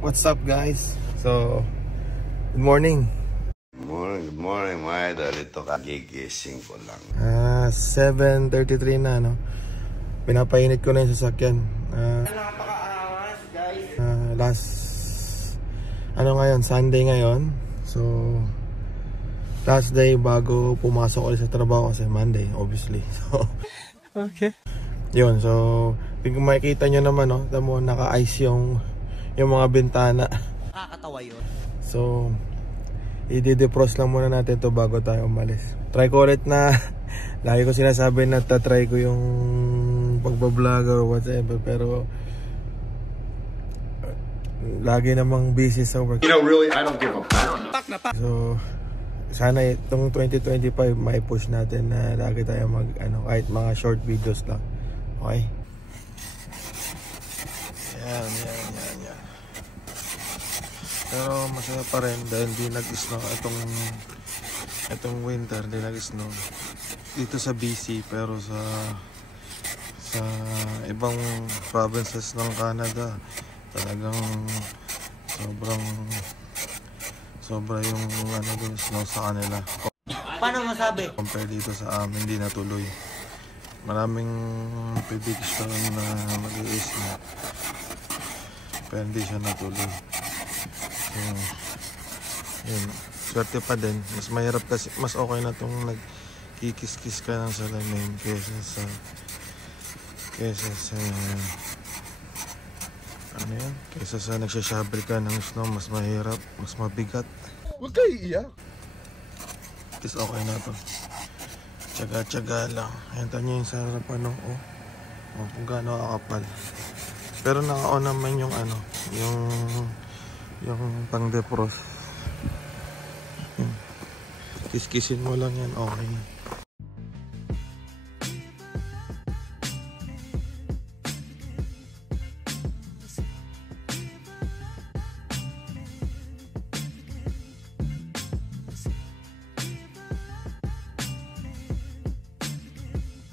What's up guys? So, good morning. Good morning mga idol. Ito kagigising ko lang. 7:33 na, no? Pinapainit ko na yung sasakyan. Napaka-angas guys. Ngayon? Sunday ngayon. So, last day bago pumasok ulit sa trabaho kasi Monday, obviously. So, okay. Yun, so, kung makikita nyo naman, no? Tamo, naka-ice yung mga bintana. Nakakatawa yun. So, i-defrost lang muna natin to bago tayo umalis. Try ko ulit na, lagi ko sinasabi na tatry ko yung pagbablog or whatever, pero lagi namang busy sa work. You know, really, I don't give a fuck. So, sana itong 2025 may push natin na lagi tayo kahit mga short videos lang. Okay? Yan. Pero masaya pa rin dahil di nag-snow itong winter, di nag-snow dito sa BC, pero sa ibang provinces ng Canada talagang sobra yung doon, snow sa kanila. Paano masabi? Compare dito sa amin, hindi natuloy. Maraming prediction na mag-i-snow pero hindi siya natuloy. Yun, swerte pa din. Mas mahirap kasi, mas okay na itong nagkikis-kis ka ng salamin kesa sa kesa sa nagsashabre ka ng snow. Mas mahirap, mas mabigat. Huwag kayo iiyak. Is okay na to. Tsaga-tsaga lang. Ayan, tanyo yung sarap kung gaano kakapal. Pero naka-on naman yung yung pang defrost. Kiskisin mo lang yan, okay na.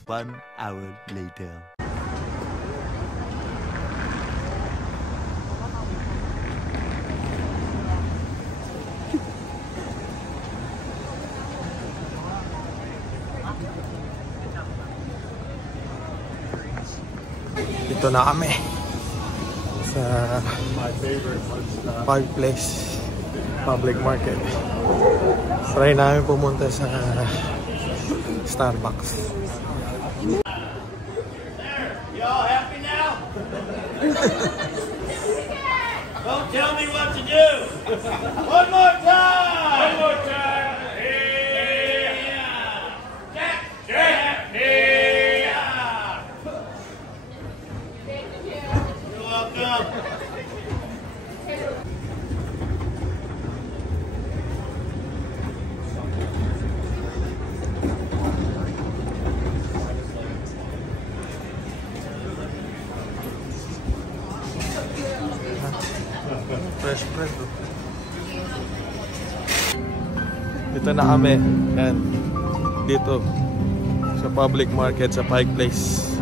One hour later. Dito na kami sa Park Place Public Market. Try namin pumunta sa Starbucks. Y'all happy now? Don't tell me what to do. One more time. One more time. Jack. You're welcome. Fresh bread. Dito na kami. Yan. Dito. Sa public market sa Pike Place.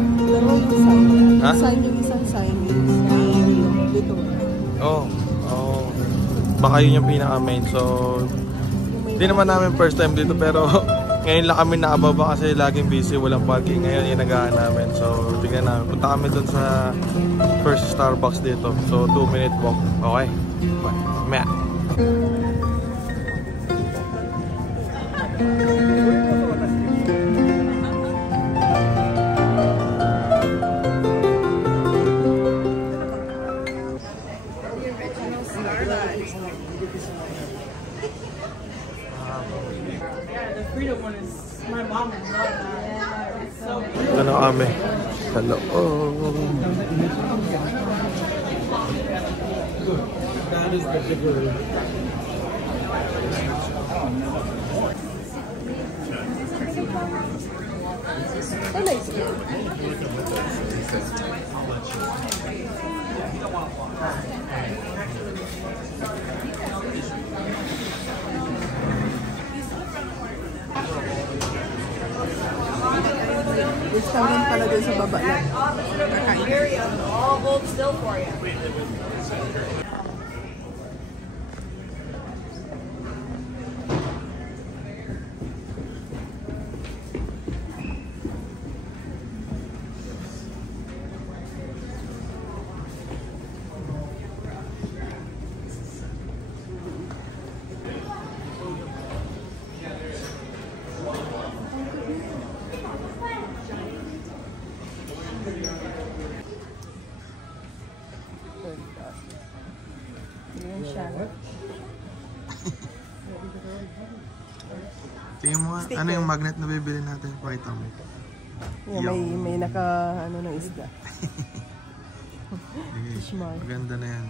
Ha? Sign yung isang sign. Dito. Oh. Baka yun yung pinaka-main. So, hindi naman namin first time dito, pero ngayon lang kami nakababa kasi laging busy, walang parking. Ngayon yung nagahan namin. So, tingnan namin. Punta kami dun sa first Starbucks dito. So, 2-minute walk. Okay? Bye. Ano kami? Hello. That is the bigger. Discount pala dun sa baba lang. All hold still for you. Tingin mo nga, ano yung magnet na bibili natin? Pakita mo. May naka ano ng isda. Smart. Maganda na yan.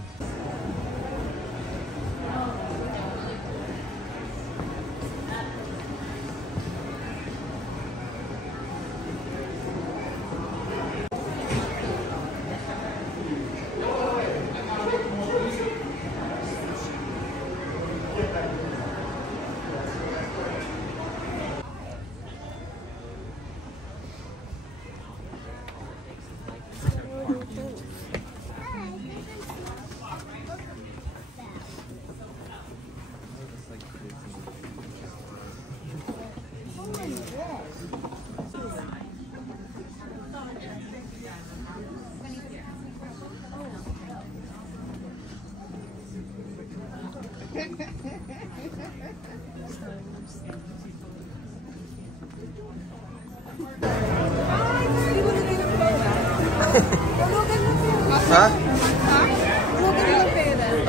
Ha?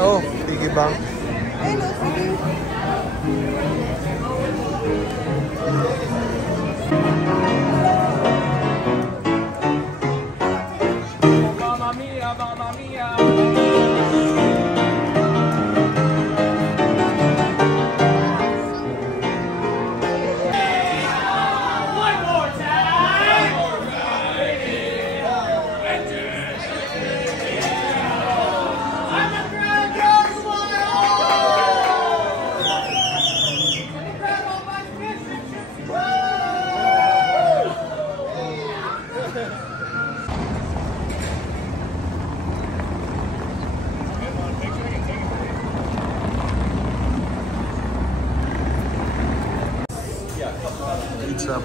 Oh, piggy bank. Mamma mia, mamma mia. One more time. I'm a grand girl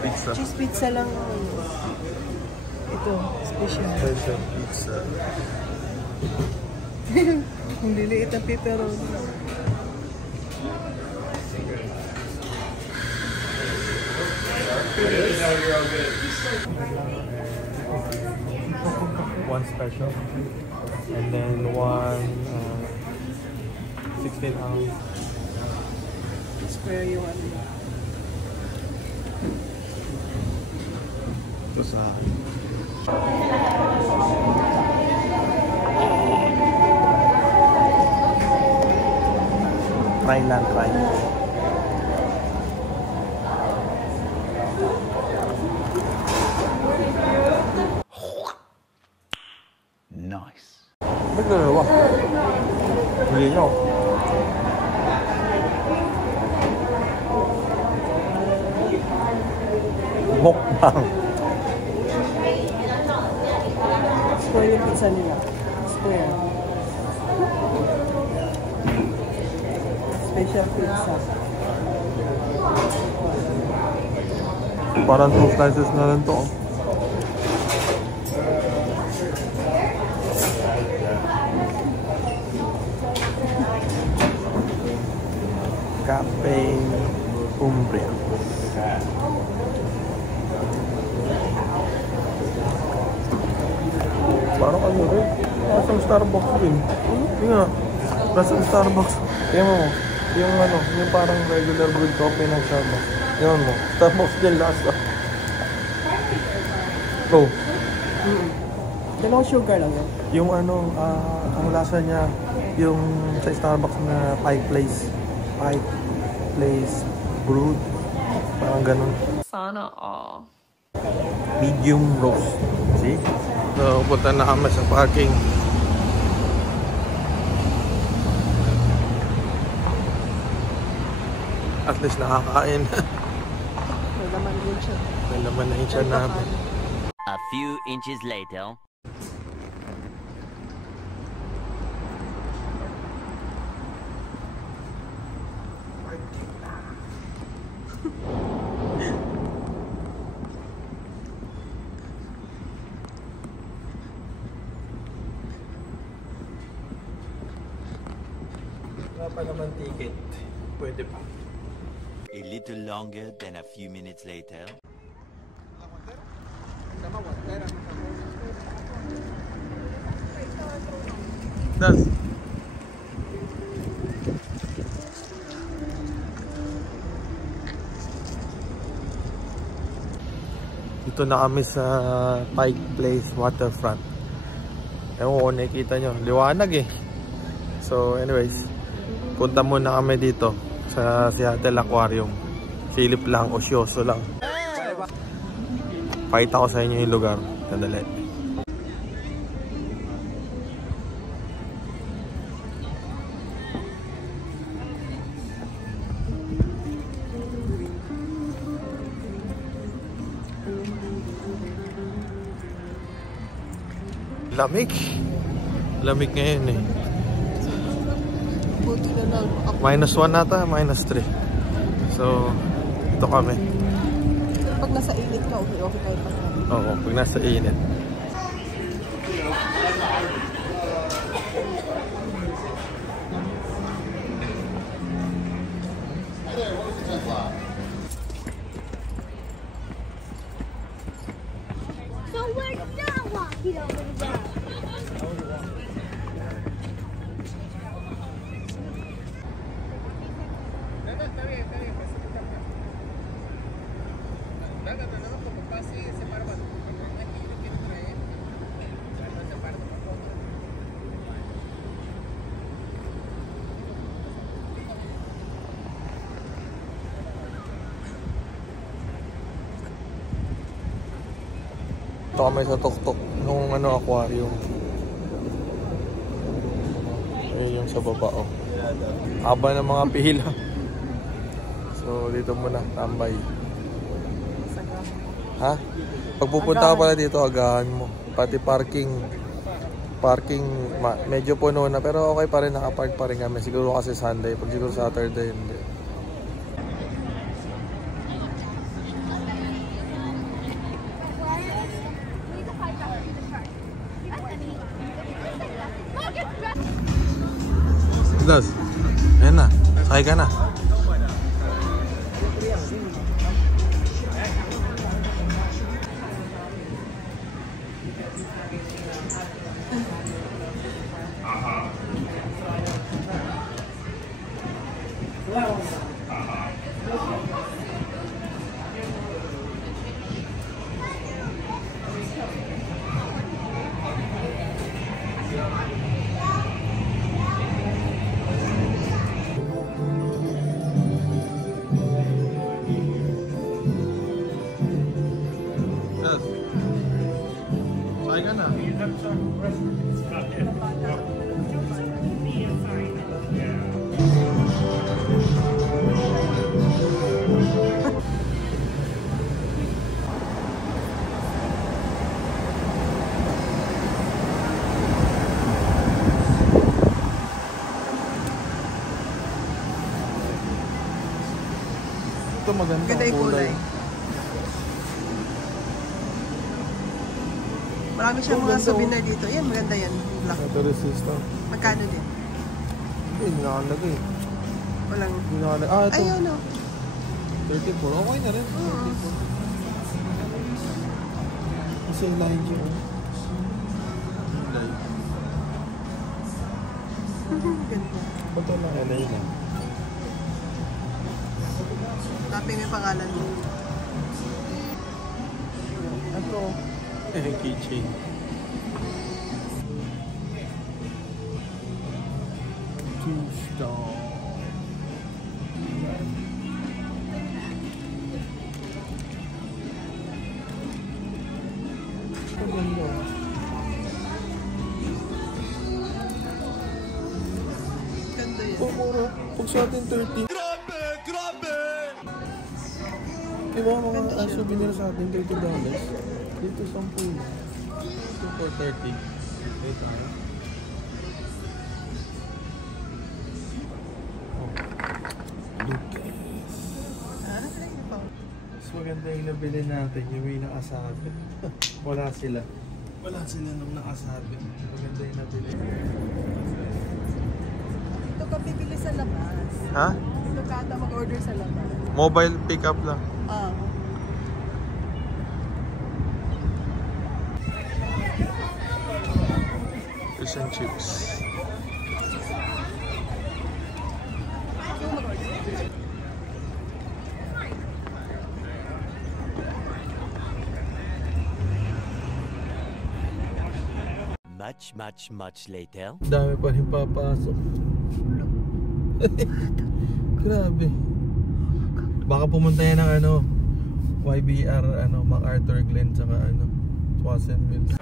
Pizza. Cheese pizza lang. Ito, special. Special pizza. Ang liliit na pepperoni. One special. And then one 16 ounce. Square yung ano. Ito sa akin. Try lang, try. Nice. Ba't dalawa? Huli nyo. Mukbang. Square yung pizza nila. Square. Special pizza. Parang 2 slices na lang to. Cafe Umbria. Parang ano rin. Nasa Starbucks din. Hindi nga. Nasa Starbucks. Tingnan mo. Yung ano, yung parang regular brewed coffee ng Starbucks. Tingnan mo. Starbucks din lasa. Oh. Dalawang sugar lang yun. Yung ano, ang lasa niya, yung sa Starbucks na Pie Place brewed. Parang ganun. Sana all. Medium roast. See? So, punta na kami sa parking. At least nakakain. May laman din siya. May laman na yung siya namin. A few inches later. Wala pa naman ticket. Pwede pa. A little longer than a few minutes later. Das. Dito na kami sa Pike Place Waterfront. Ewan ko kung nakikita nyo, liwanag eh. So anyways, punta muna kami dito sa Seattle Aquarium. Silip lang, osyoso lang. Pakita ko sa inyo yung lugar. Sandali. Lamig. Lamig ngayon eh. Buti na lang. -1 nata, -3. So, ito kami. Pag nasa init ka, okay tayo pa. Oo, pag nasa init. So we're not walking over the road. Ito kami sa tuktok nung aquarium. Eh, yung sa baba oh. Haba ng mga pila. So dito muna tambay. Ha? Pag pupunta ka pala dito, agahan mo. Pati parking medyo puno na, pero okay pa rin, nakapark pa rin kami. Siguro kasi Sunday, pag siguro Saturday hindi. Das. Ayan na. Sakay ka na. Sakay ka na. Ito maganda ang kulay. Marami siyang mga souvenir dito. Yan, maganda yan. Black. Ito resistant. Magkano din? Hindi nakalagay. Walang... Hindi nakalagay. Ah, ito. Ayun o. 34. Okay na rin. 34. Kasi line yun. Line. Ganda. Ito lang. LA lang. Tapos may pangalan mo. Ito. Keychain. Two-star. Ganda. Ganda yan. Pumura. Pag sa atin 30. Grabe! Diba mga souvenir sa atin $30? Dito 10. Dito for 30. Wait tayo. Oh. Lucas. Mas maganda yung nabili natin. Yung may nakasabi. Wala sila. Wala sila nung nakasabi. Maganda yung nabili. Ito ka bibili sa labas. Ha? Ito ka ata mag-order sa labas. Mobile pickup lang. Ah. Fish and chips. much later. Dami pa rin papasok. Grabe. Baka pumunta yan ng YBR, MacArthur Glen, tsaka Swanson Mills.